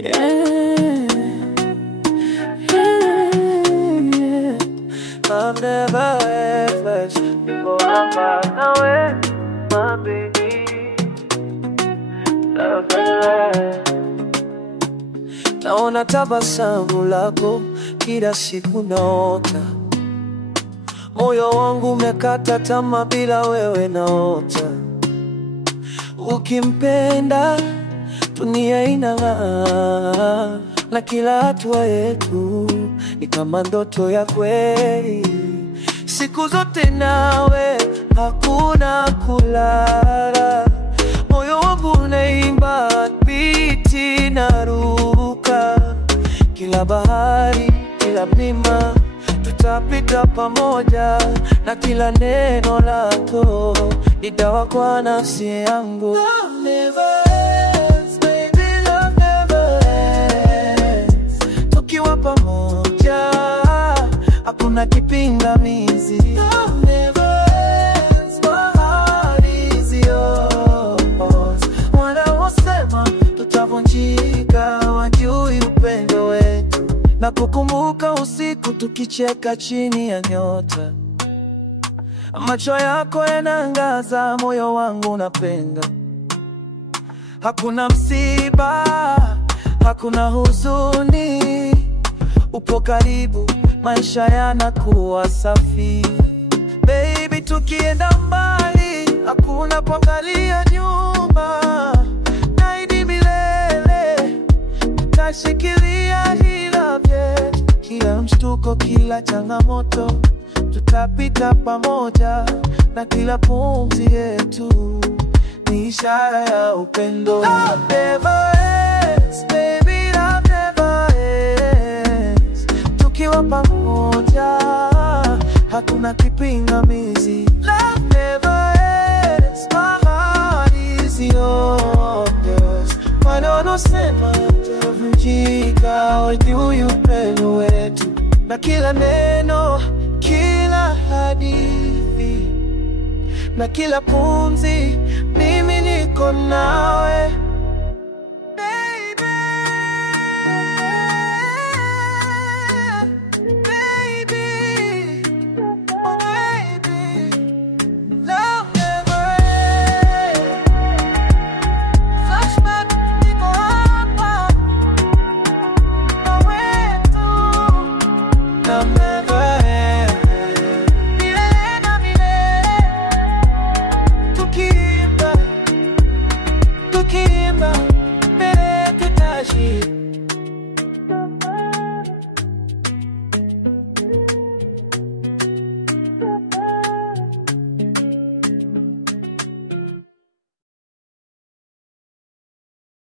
Yeah, yeah. I've never ever before I'm far away, my baby. Love and life. Naona tabasamu lako kila siku naota, moyo wangu umekata tamaa bila wewe naota. Ukimpenda dunia inang'aa, na kila hatua yetu ni kama ndoto ya kweli. Siku zote nawe hakuna kulala, moyo wangu unaimba biti naruka. Kila bahari, kila mlima tutapita pamoja, na kila neno lako ni dawa kwa nafsi yangu. Love never ends, baby, love never ends. Tukiwa pamoja hakuna kipingamizi. Love never ends, my heart is yours. Wanaosema tutavunjika wajui upendo wetu, na kukumbuka usiku tukicheka chini ya nyota. Macho yako yanaangaza, moyo wangu unapenda. Hakuna msiba, hakuna huzuni, upo karibu, maisha yanakuwa safi. Baby, tukienda mbali hakuna kuangalia nyuma, naahidi milele tutashikilia hii love yetu. Kila mshtuko, kila changamoto tutapita pamoja, na kila pumzi yetu ni ishara ya upendo. Love never ends, baby, love never ends. Tukiwa pamoja hakuna kipingamizi. Love never ends, my heart is yours. Wanaosema tutavunjika wajui upendo wetu, na kila neno, kila hadithi, na kila pumzi, mimi niko nawe. Keep